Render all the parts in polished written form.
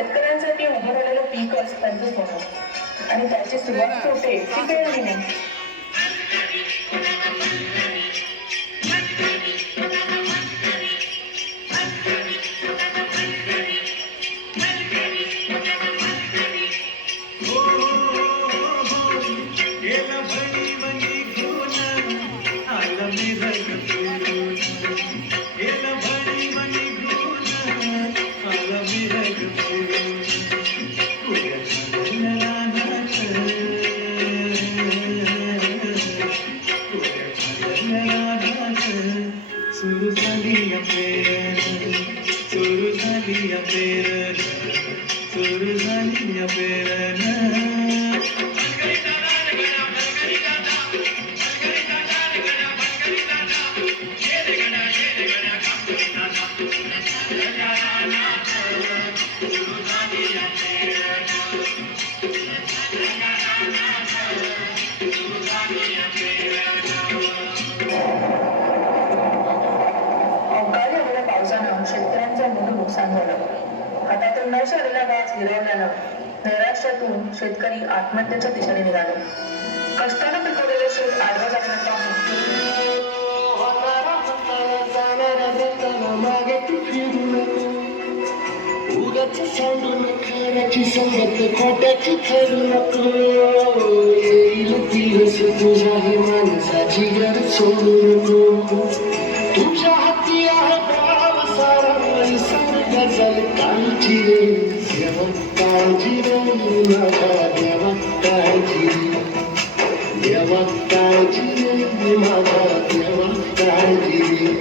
शेतकऱ्यांसाठी उभं राहिलेलं पीकच त्यांचं सोनं आणि त्याची सुरुवात होते ती पेरणीने. सुरू झाली पेरण, सुरू झाली पेरण, सुरू झाली पेरण. शेतकऱ्यांचं मोठं नुकसान झालं. हातातून न शाळेला गाज गिरवल्यानं नैराश्यातून शेतकरी आत्महत्येच्या दिशेने निघाले. कष्टानं पिकवलेले शेत आडवं जाण्याचा संगत खोट्याची ठरू नको. येईल दिवस तुझ्याही माणसाची गरज सोडू नको. तुझ्या हाती आहे प्राण सारा निसर्ग जल काळजी रे देवा काळजी रे माझा देवा काळजी रे देवा काळजी रे माझा देवा काळजी रे.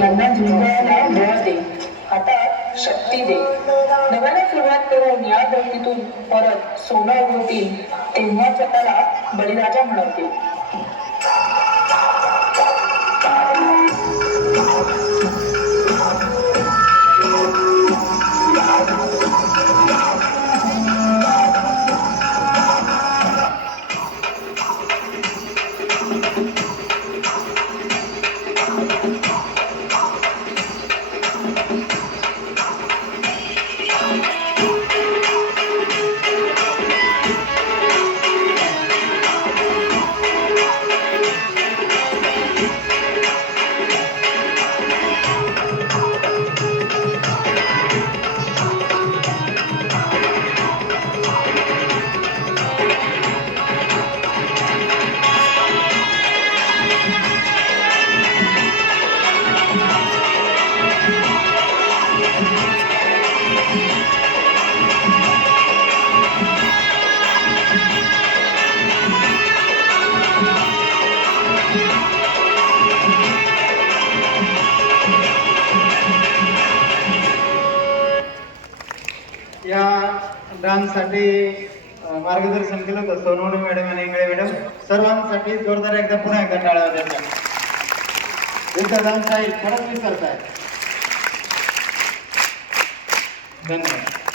यांना जिंकण्याला बळ दे, हातात शक्ती दे. नव्याने सुरुवात करून या धर्तीतून परत सोनं उगवतील तेव्हा स्वतःला बळीराजा म्हणवतील. या डान्ससाठी मार्गदर्शन केलं होतं सोनवणे मॅडम आणि इंगळे मॅडम. सर्वांसाठी जोरदार एकदा पुन्हा एकदा टाळ्या वाजवतात. तुमचा डान्स आहे खरंच विसरताय. धन्यवाद.